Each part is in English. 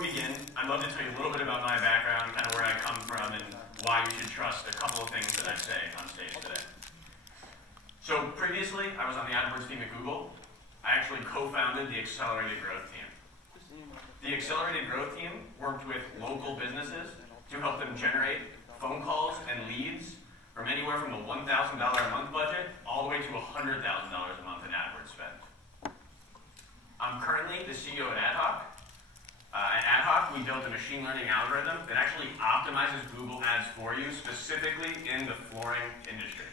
we begin, I'd love to tell you a little bit about my background, kind of where I come from, and why you should trust a couple of things that I say on stage today. So previously, I was on the AdWords team at Google. I actually co-founded the Accelerated Growth team. The Accelerated Growth team worked with local businesses to help them generate phone calls and leads from anywhere from a $1,000 a month budget all the way to $100,000 a month in AdWords spend. I'm currently the CEO at Adhawk. At Adhawk, we built a machine learning algorithm that actually optimizes Google Ads for you, specifically in the flooring industry.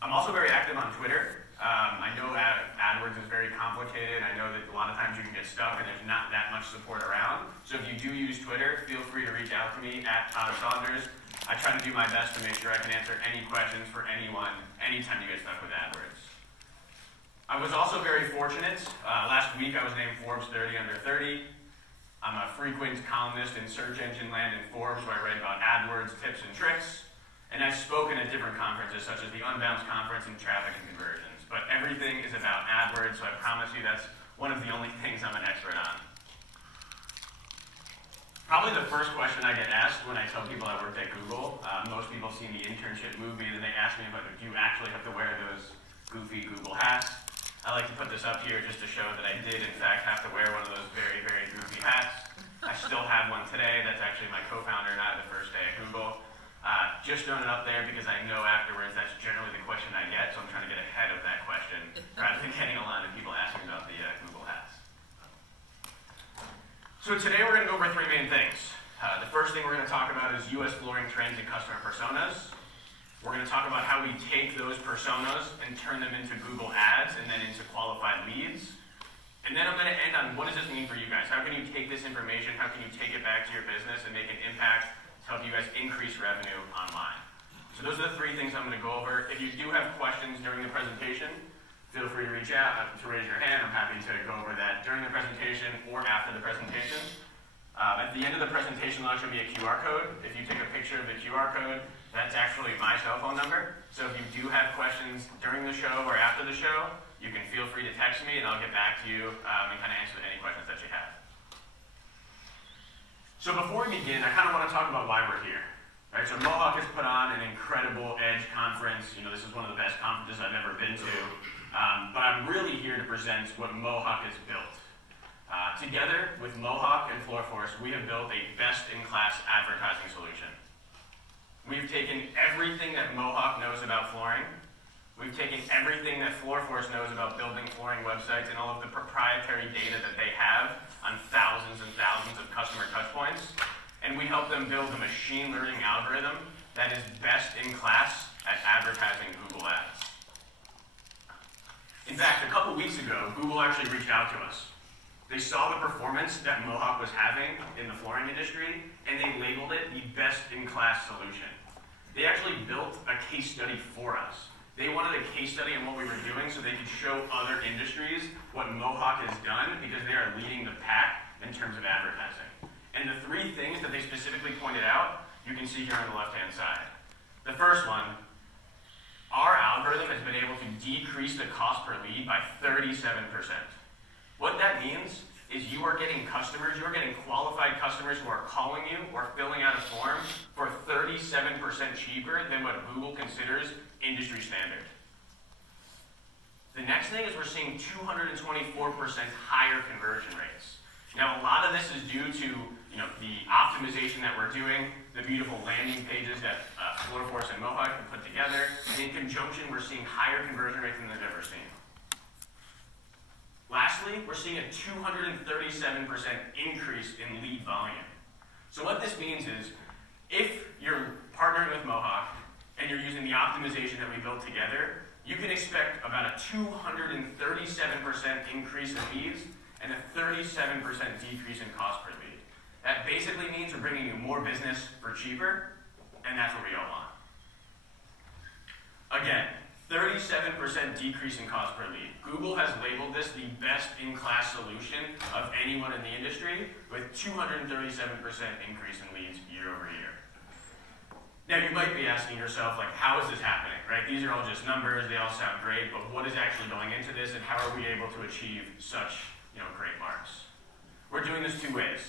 I'm also very active on Twitter. I know AdWords is very complicated. I know that a lot of times you can get stuck and there's not that much support around. So if you do use Twitter, feel free to reach out to me at Todd Saunders. I try to do my best to make sure I can answer any questions for anyone, anytime you get stuck with AdWords. I was also very fortunate. Last week I was named Forbes 30 Under 30. I'm a frequent columnist in search engine land in Forbes, where I write about AdWords tips and tricks. And I've spoken at different conferences, such as the Unbounce Conference and Traffic and Conversions. But everything is about AdWords, so I promise you that's one of the only things I'm an expert on. Probably the first question I get asked when I tell people I worked at Google, most people have seen the internship movie, and they ask me about, do you actually have to wear those goofy Google hats? I like to put this up here just to show that I did, in fact, have to wear one of those very, very goofy hats. I still have one today. That's actually my co-founder and I the first day at Google. Just throwing it up there because I know afterwards that's generally the question I get, so I'm trying to get ahead of that question rather than getting a lot of people asking about the Google hats. So today we're going to go over three main things. The first thing we're going to talk about is U.S. flooring trends and customer personas. We're going to talk about how we take those personas and turn them into Google Ads and then into qualified leads. And then I'm going to end on what does this mean for you guys? How can you take this information, how can you take it back to your business and make an impact to help you guys increase revenue online? So those are the three things I'm going to go over. If you do have questions during the presentation, feel free to reach out, to raise your hand. I'm happy to go over that during the presentation or after the presentation. At the end of the presentation, there'll actually be a QR code. If you take a picture of the QR code, that's actually my cell phone number. So if you do have questions during the show or after the show, you can feel free to text me and I'll get back to you and kind of answer any questions that you have. So before we begin, I kind of want to talk about why we're here. Right? So Mohawk has put on an incredible Edge conference. You know, this is one of the best conferences I've ever been to. But I'm really here to present what Mohawk has built. Together with Mohawk and FloorForce, we have built a best-in-class advertising solution. We've taken everything that Mohawk knows about flooring. We've taken everything that FloorForce knows about building flooring websites and all of the proprietary data that they have on thousands and thousands of customer touchpoints. And we help them build a machine learning algorithm that is best in class at advertising Google Ads. In fact, a couple weeks ago, Google actually reached out to us. They saw the performance that Mohawk was having in the flooring industry, and they labeled it the best-in-class solution. They actually built a case study for us. They wanted a case study on what we were doing so they could show other industries what Mohawk has done because they are leading the pack in terms of advertising. And the three things that they specifically pointed out, you can see here on the left-hand side. The first one, our algorithm has been able to decrease the cost per lead by 37%. What that means is you are getting customers, you are getting qualified customers who are calling you or filling out a form for 37% cheaper than what Google considers industry standard. The next thing is we're seeing 224% higher conversion rates. Now, a lot of this is due to the optimization that we're doing, the beautiful landing pages that FloorForce and Mohawk have put together, and in conjunction, we're seeing higher conversion rates than they've ever seen. Lastly, we're seeing a 237% increase in lead volume. So what this means is, if you're partnering with Mohawk and you're using the optimization that we built together, you can expect about a 237% increase in leads and a 37% decrease in cost per lead. That basically means we're bringing you more business for cheaper, and that's what we all want. Again, 37% decrease in cost per lead. Google has labeled this the best-in-class solution of anyone in the industry with 237% increase in leads year over year. Now, you might be asking yourself, like, how is this happening, right? These are all just numbers, they all sound great, but what is actually going into this and how are we able to achieve such, great marks? We're doing doing this two ways.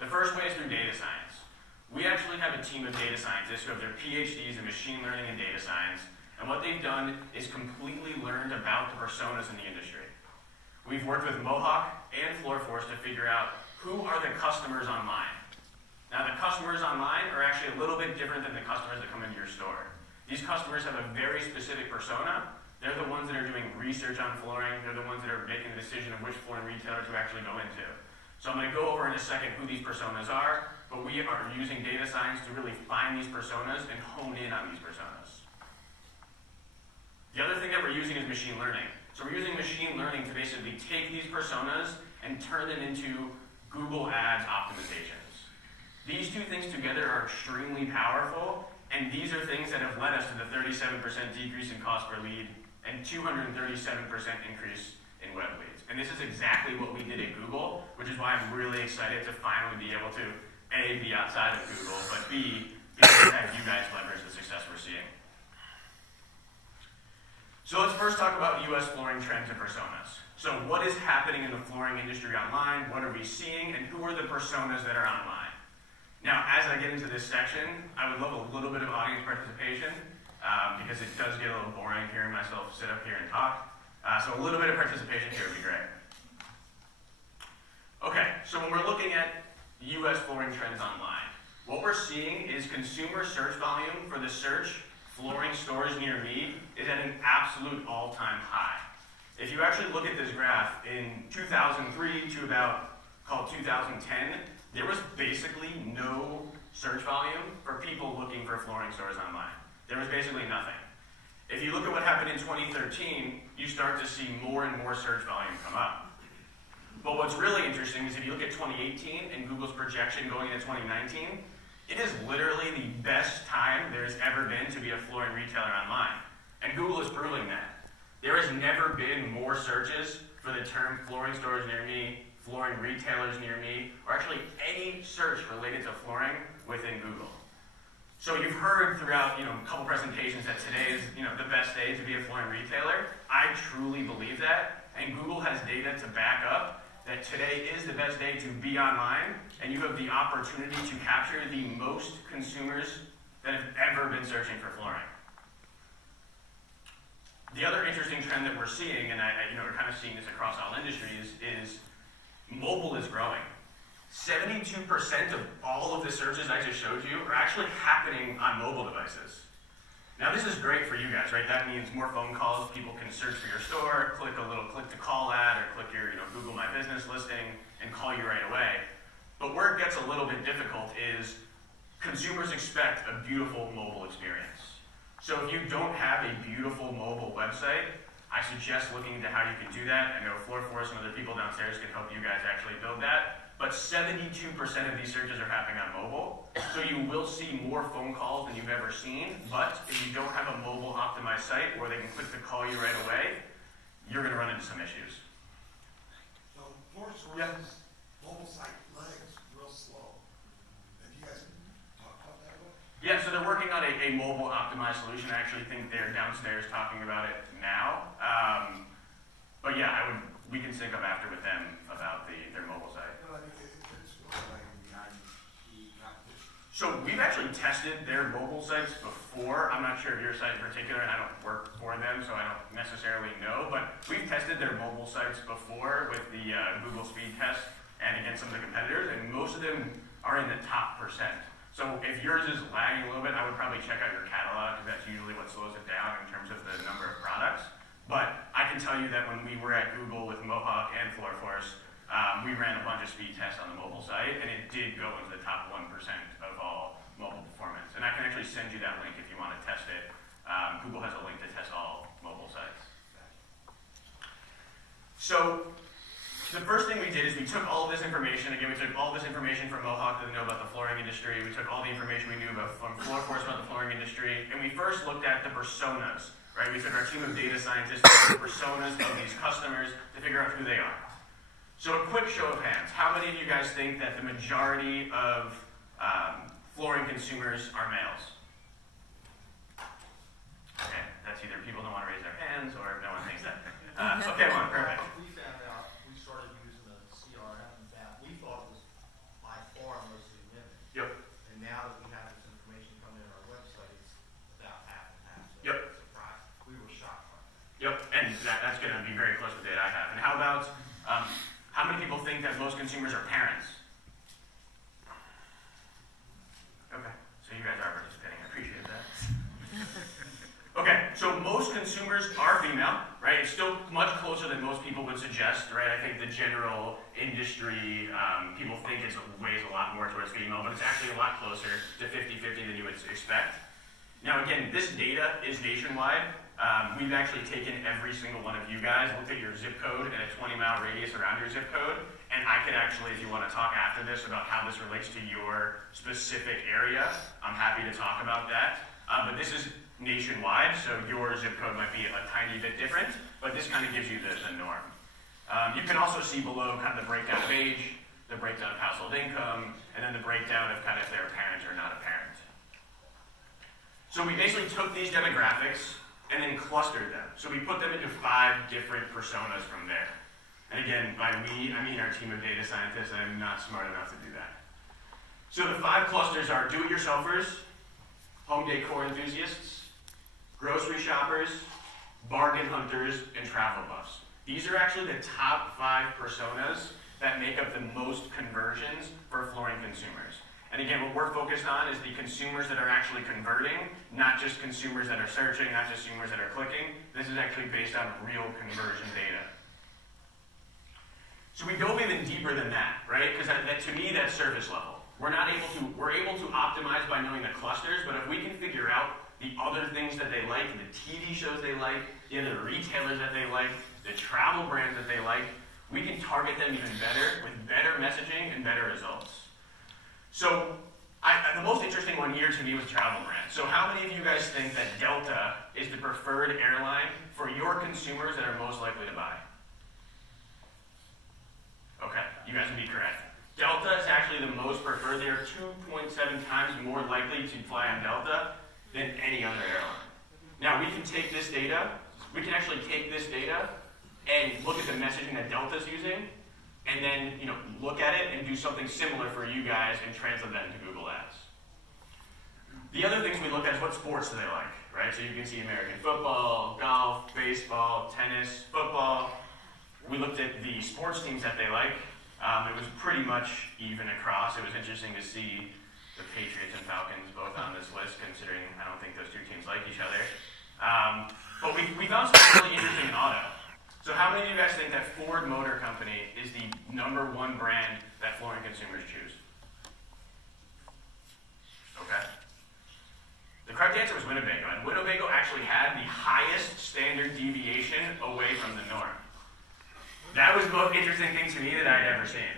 The first way is through data science. We actually have a team of data scientists who have their PhDs in machine learning and data science, and what they've done is completely learned about the personas in the industry. We've worked with Mohawk and Floorforce to figure out who are the customers online. Now, the customers online are actually a little bit different than the customers that come into your store. These customers have a very specific persona. They're the ones that are doing research on flooring. They're the ones that are making the decision of which flooring retailer to actually go into. So I'm going to go over in a second who these personas are, but we are using data science to really find these personas and hone in on these personas. The other thing that we're using is machine learning. So we're using machine learning to basically take these personas and turn them into Google Ads optimizations. These two things together are extremely powerful, and these are things that have led us to the 37% decrease in cost per lead and 237% increase in web leads. And this is exactly what we did at Google, which is why I'm really excited to finally be able to, A, be outside of Google, but B, be able to have you guys leverage the success we're seeing. So let's first talk about US flooring trends and personas. So what is happening in the flooring industry online? What are we seeing? And who are the personas that are online? Now, as I get into this section, I would love a little bit of audience participation because it does get a little boring hearing myself sit up here and talk. So a little bit of participation here would be great. Okay, so when we're looking at US flooring trends online, what we're seeing is consumer search volume for the search flooring stores near me is at an absolute all-time high. If you actually look at this graph, in 2003 to about, call it 2010, there was basically no search volume for people looking for flooring stores online. There was basically nothing. If you look at what happened in 2013, you start to see more and more search volume come up. But what's really interesting is if you look at 2018 and Google's projection going into 2019, it is literally the best time there's ever been to be a flooring retailer online. And Google is proving that. There has never been more searches for the term flooring stores near me, flooring retailers near me, or actually any search related to flooring within Google. So you've heard throughout, a couple presentations that today is, the best day to be a flooring retailer. I truly believe that, and Google has data to back up that today is the best day to be online, and you have the opportunity to capture the most consumers that have ever been searching for flooring. The other interesting trend that we're seeing, and we're kind of seeing this across all industries, is mobile is growing. 72% of all of the searches I just showed you are actually happening on mobile devices. Now this is great for you guys, right? That means more phone calls, people can search for your store, click a little click to call ad, or click your Google My Business listing and call you right away. But where it gets a little bit difficult is consumers expect a beautiful mobile experience. So if you don't have a beautiful mobile website, I suggest looking into how you can do that. I know Floorforce and other people downstairs can help you guys actually build that. But 72% of these searches are happening on mobile. So you will see more phone calls than you've ever seen. But if you don't have a mobile optimized site where they can click to call you right away, you're going to run into some issues. So Floorforce's mobile site legs real slow. Have you guys talked about that at all? Yeah, so they're working on a mobile optimized solution. I actually think they're downstairs talking about it now. But yeah, we can sync up after with them about their mobile site. So we've actually tested their mobile sites before. I'm not sure of your site in particular, and I don't work for them, so I don't necessarily know, but we've tested their mobile sites before with the Google speed test and against some of the competitors, and most of them are in the top percent. So if yours is lagging a little bit, I would probably check out your catalog, because that's usually what slows it down in terms of the number of products. But I can tell you that when we were at Google with Mohawk and Floorforce, we ran a bunch of speed tests on the mobile site, and it did go into the top 1% of all mobile performance. And I can actually send you that link if you want to test it. Google has a link to test all mobile sites. So the first thing we did is we took all of this information. Again, we took all this information from Mohawk that they know about the flooring industry. We took all the information we knew from Floorforce about the flooring industry, and we first looked at the personas. Right? We took our team of data scientists to look at the personas of these customers to figure out who they are. So a quick show of hands. How many of you guys think that the majority of flooring consumers are males? Okay, that's either people don't want to raise their hands or no one thinks that. Okay, one, perfect. We found out, we started using the CRM and that we thought consumers are parents. Okay, so you guys are participating. I appreciate that. Okay, so most consumers are female, right? It's still much closer than most people would suggest, right? I think the general industry, people think it weighs a lot more towards female, but it's actually a lot closer to 50-50 than you would expect. Now again, this data is nationwide. We've actually taken every single one of you guys, looked at your zip code and a 20-mile radius around your zip code, and I could actually, if you want to talk after this about how this relates to your specific area, I'm happy to talk about that. But this is nationwide, so your zip code might be a tiny bit different, but this kind of gives you the norm. You can also see below kind of the breakdown of age, the breakdown of household income, and then the breakdown of kind of if they're a parent or not a parent. So we basically took these demographics and then clustered them. So we put them into 5 different personas from there. And again, by we, I mean our team of data scientists, and I'm not smart enough to do that. So the 5 clusters are do-it-yourselfers, home decor enthusiasts, grocery shoppers, bargain hunters, and travel buffs. These are actually the top 5 personas that make up the most conversions for flooring consumers. And again, what we're focused on is the consumers that are actually converting, not just consumers that are searching, not just consumers that are clicking. This is actually based on real conversion data. So we dove even deeper than that, right? Because to me, that's surface level. We're able to optimize by knowing the clusters, but if we can figure out the other things that they like, the TV shows they like, the other retailers that they like, the travel brands that they like, we can target them even better with better messaging and better results. So the most interesting one here to me was travel brands. So how many of you guys think that Delta is the preferred airline for your consumers that are most likely to buy? Okay, you guys would be correct. Delta is actually the most preferred. They are 2.7 times more likely to fly on Delta than any other airline. Now we can take this data, we can actually take this data and look at the messaging that Delta's using, and then look at it and do something similar for you guys and translate that into Google Ads. The other things we looked at is what sports do they like, right? So you can see American football, golf, baseball, tennis, football. We looked at the sports teams that they like. It was pretty much even across. It was interesting to see the Patriots and Falcons both on this list, considering I don't think those 2 teams like each other. But we found something really interesting in auto. So how many of you guys think that Ford Motor Company is the #1 brand that flooring consumers choose? Okay. The correct answer was Winnebago, and Winnebago actually had the highest standard deviation away from the norm. That was the most interesting thing to me that I'd ever seen.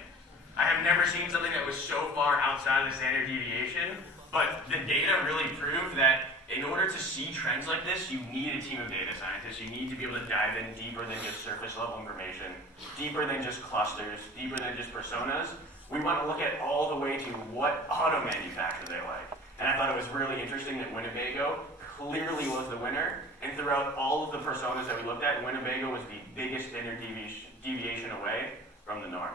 I have never seen something that was so far outside of the standard deviation, but the data really proved that in order to see trends like this, you need a team of data scientists. You need to be able to dive in deeper than just surface level information, deeper than just clusters, deeper than just personas. We want to look at all the way to what auto manufacturer they like. And I thought it was really interesting that Winnebago clearly was the winner. And throughout all of the personas that we looked at, Winnebago was the biggest standard deviation away from the norm.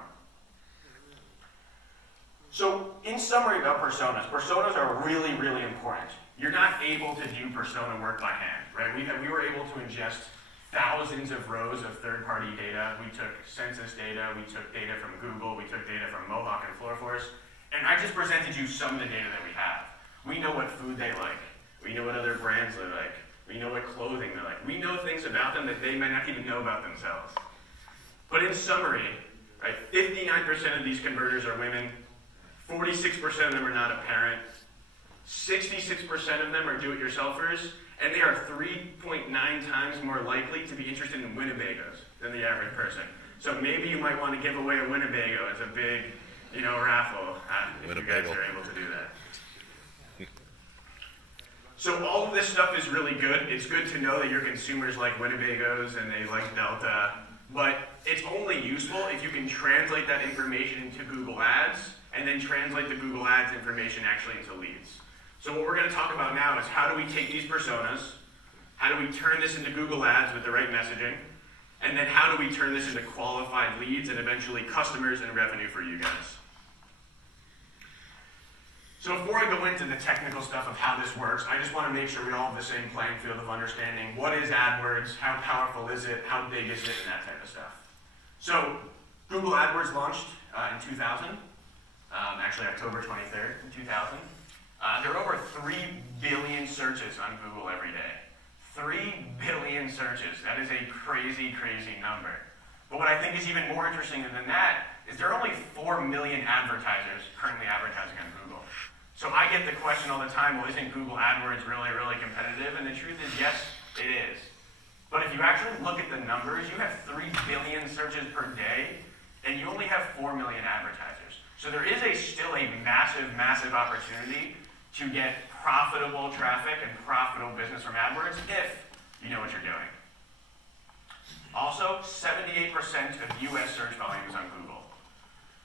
So in summary about personas are really, really important. You're not able to do persona work by hand, right? We were able to ingest thousands of rows of third-party data. We took census data, we took data from Google, we took data from Mohawk and FloorForce, and I just presented you some of the data that we have. We know what food they like. We know what other brands they like. We know what clothing they like. We know things about them that they might not even know about themselves. But in summary, right, 59% of these converters are women, 46% of them are not a parent, 66% of them are do-it-yourselfers, and they are 3.9 times more likely to be interested in Winnebagos than the average person. So maybe you might want to give away a Winnebago as a big, raffle if you guys are able to do that. So all of this stuff is really good. It's good to know that your consumers like Winnebagos and they like Delta, but it's only useful if you can translate that information into Google Ads and then translate the Google Ads information actually into leads. So what we're going to talk about now is how do we take these personas, how do we turn this into Google Ads with the right messaging, and then how do we turn this into qualified leads and eventually customers and revenue for you guys. So before I go into the technical stuff of how this works, I just want to make sure we all have the same playing field of understanding what is AdWords, how powerful is it, how big is it, and that type of stuff. So Google AdWords launched in 2000, actually October 23rd in 2000. There are over 3 billion searches on Google every day. 3 billion searches. That is a crazy, crazy number. But what I think is even more interesting than that is there are only 4 million advertisers currently advertising on Google. So I get the question all the time, well, isn't Google AdWords really, really competitive? And the truth is, yes, it is. But if you actually look at the numbers, you have 3 billion searches per day, and you only have 4 million advertisers. So there is still a massive, massive opportunity to get profitable traffic and profitable business from AdWords if you know what you're doing. Also, 78% of US search volume is on Google.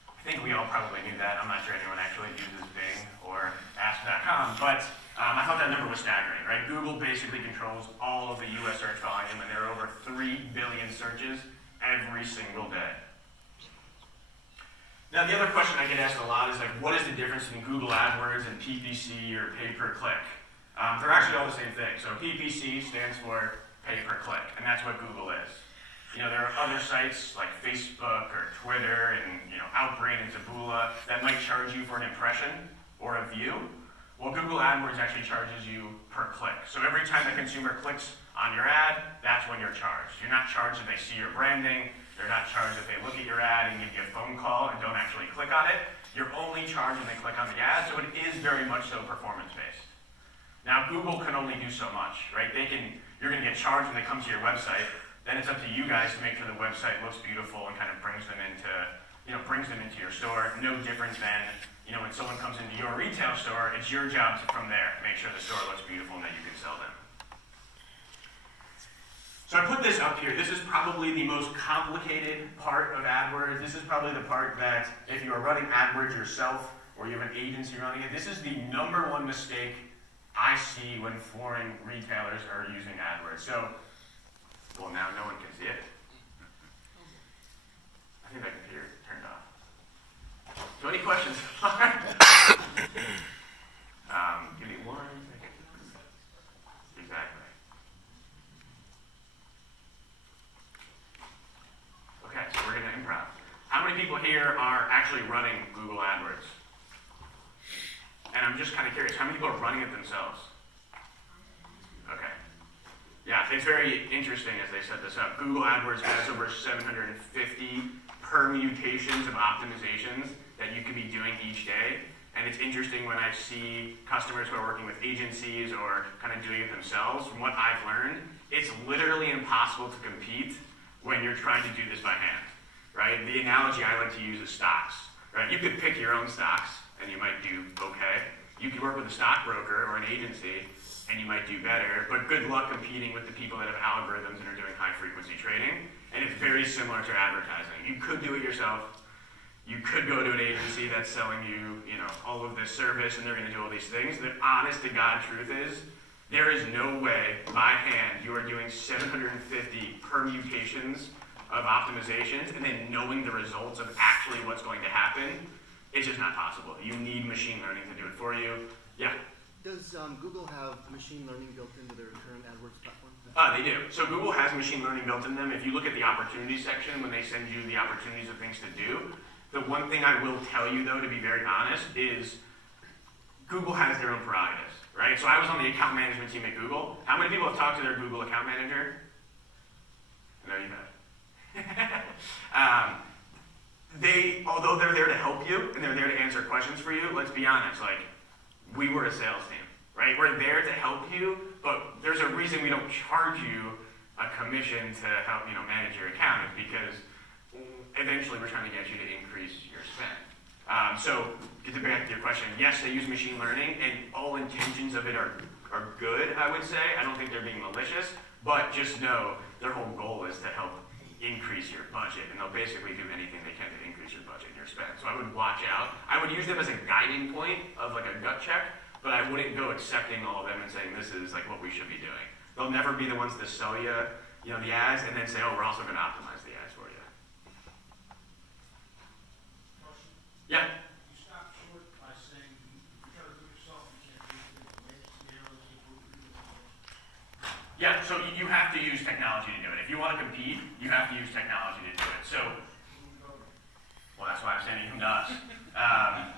I think we all probably knew that. I'm not sure anyone actually uses Bing or Ask.com, but I thought that number was staggering, right? Google basically controls all of the US search volume, and there are over 3 billion searches every single day. Now, the other question I get asked a lot is like, what is the difference between Google AdWords and PPC or pay-per-click? They're actually all the same thing. So PPC stands for pay-per-click, and that's what Google is. You know, there are other sites like Facebook or Twitter and, you know, Outbrain and Taboola that might charge you for an impression or a view. Well, Google AdWords actually charges you per click. So every time a consumer clicks on your ad, that's when you're charged. You're not charged if they see your branding. They're not charged if they look at your ad and give you a phone call and don't actually click on it. You're only charged when they click on the ad, so it is very much so performance-based. Now, Google can only do so much, right? You're going to get charged when they come to your website. Then it's up to you guys to make sure the website looks beautiful and kind of brings them into your store. No different than, you know, when someone comes into your retail store, it's your job to, from there, make sure the store looks beautiful and that you can sell them. So I put this up here. This is probably the most complicated part of AdWords. This is probably the part that if you are running AdWords yourself or you have an agency running it, this is the #1 mistake I see when foreign retailers are using AdWords. So, well, now no one can see it. I think my computer turned off. So any questions? Give me 1 second. Exactly. Okay, so we're going to improv. How many people here are actually running Google AdWords? And I'm just kind of curious, how many people are running it themselves? Okay. Yeah, it's very interesting as they set this up. Google AdWords has over 750 permutations of optimizations that you could be doing each day. And it's interesting when I see customers who are working with agencies or kind of doing it themselves. From what I've learned, it's literally impossible to compete when you're trying to do this by hand, right? The analogy I like to use is stocks, right? You could pick your own stocks and you might do okay. You could work with a stockbroker or an agency and you might do better, but good luck competing with the people that have algorithms and are doing high-frequency trading. And it's very similar to advertising. You could do it yourself. You could go to an agency that's selling you, all of this service, and they're going to do all these things. The honest-to-God truth is, there is no way, by hand, you are doing 750 permutations of optimizations and then knowing the results of actually what's going to happen. It's just not possible. You need machine learning to do it for you. Yeah? Does Google have machine learning built into their current AdWords platform? They do. So Google has machine learning built in them. If you look at the opportunities section, when they send you the opportunities of things to do, the one thing I will tell you, though, to be very honest, is Google has their own prerogatives, right? So I was on the account management team at Google. How many people have talked to their Google account manager? No, you have. Although they're there to help you and they're there to answer questions for you, let's be honest, we were a sales team, right? We're there to help you, but there's a reason we don't charge you a commission to help, manage your account. It's because eventually we're trying to get you to increase your spend. So, to get back to your question, yes, they use machine learning, and all intentions of it are good, I would say. I don't think they're being malicious, but just know their whole goal is to help increase your budget, and they'll basically do anything they can to increase your budget and your spend. So I would watch out. I would use them as a guiding point of a gut check, but I wouldn't go accepting all of them and saying this is what we should be doing. They'll never be the ones to sell you, the ads and then say, oh, we're also going to optimize the ads for you. Question? Yeah. You stop short by saying you try to do it yourself, you can't do it. Yeah, so you have to use technology to do it. If you want to compete, you have to use technology to do it. So, and you come to us.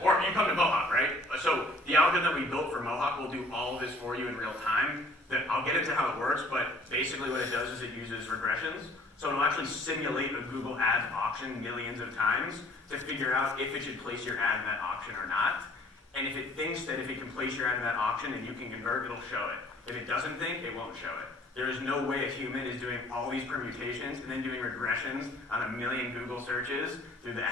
Or you come to Mohawk, right? So the algorithm that we built for Mohawk will do all of this for you in real time. I'll get into how it works, but basically what it does is it uses regressions. So it'll actually simulate a Google Ads auction millions of times to figure out if it should place your ad in that auction or not. And if it thinks that if it can place your ad in that auction and you can convert, it'll show it. If it doesn't think, it won't show it. There is no way a human is doing all these permutations and then doing regressions on a million Google searches through the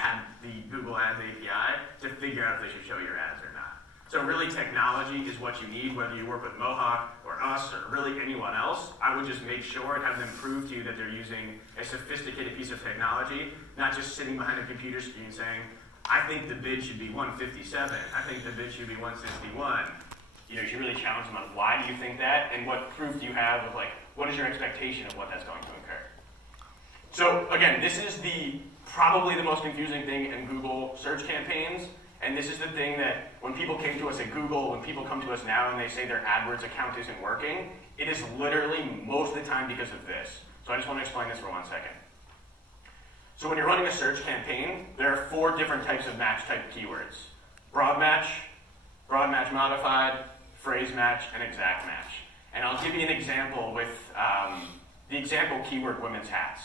Google Ads API to figure out if they should show your ads or not. So really technology is what you need, whether you work with Mohawk or us or really anyone else. I would just make sure and have them prove to you that they're using a sophisticated piece of technology, not just sitting behind a computer screen saying, I think the bid should be 157. I think the bid should be 161. You should really challenge them on why do you think that, and what proof do you have of what is your expectation of what that's going to occur. So again, this is probably the most confusing thing in Google search campaigns, and this is the thing that when people came to us at Google, when people come to us now and they say their AdWords account isn't working, it is literally most of the time because of this. So I just want to explain this for 1 second. So when you're running a search campaign, there are 4 different types of match type keywords. Broad match modified, phrase match, and exact match. And I'll give you an example with the example keyword women's hats.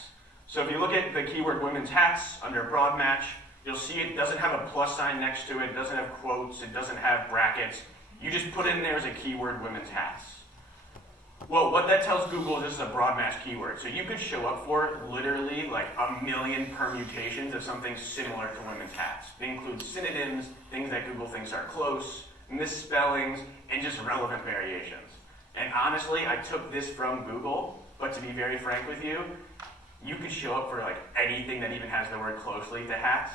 So if you look at the keyword women's hats under broad match, you'll see it doesn't have a plus sign next to it, it doesn't have quotes, it doesn't have brackets. You just put in there as a keyword women's hats. Well, what that tells Google is this is a broad match keyword. So you could show up for literally like a million permutations of something similar to women's hats. They include synonyms, things that Google thinks are close, misspellings, and just relevant variations. And honestly, I took this from Google, but to be very frank with you, you could show up for like anything that even has the word closely to hats.